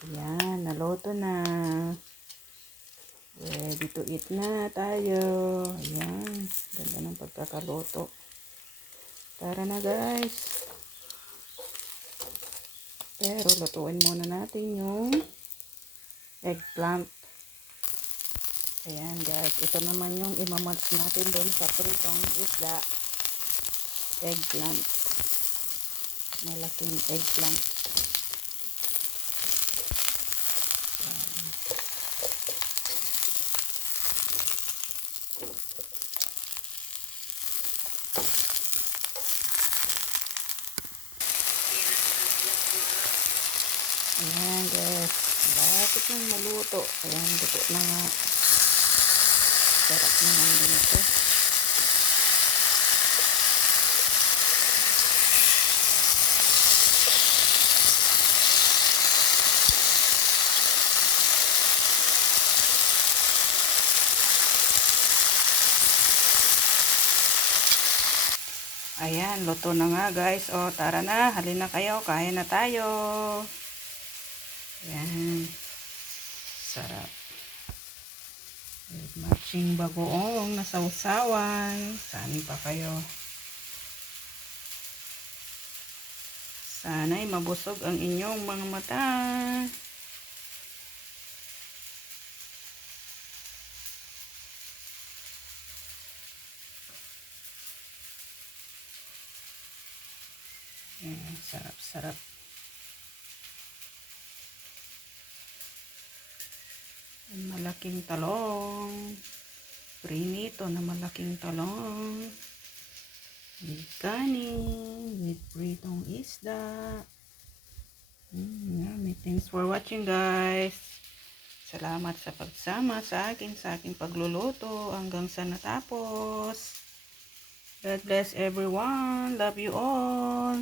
Ayan, naluto na. Ready to eat na tayo. Ayan, ganda ng pagkakaluto. Tara na guys. Pero lutuin muna natin yung eggplant. Ayan guys, ito naman yung imamatch natin doon sa pritong isda. Eggplant. Malaking eggplant. Ayan guys, bakit nang maluto? Ayan, luto na nga. Sarap naman din ito. Ayan, luto na nga guys. O, tara na, halina kayo, kain na tayo. Ayan, sarap. Matching bagoong na sausawan. Saan pa kayo? Sana'y mabusog ang inyong mga mata. Ayan, sarap-sarap. Malaking talong. Prinito na malaking talong. With kanin. With pritong isda. Yummy. Thanks for watching guys. Salamat sa pagsama sa aking pagluluto hanggang sa natapos. God bless everyone. Love you all.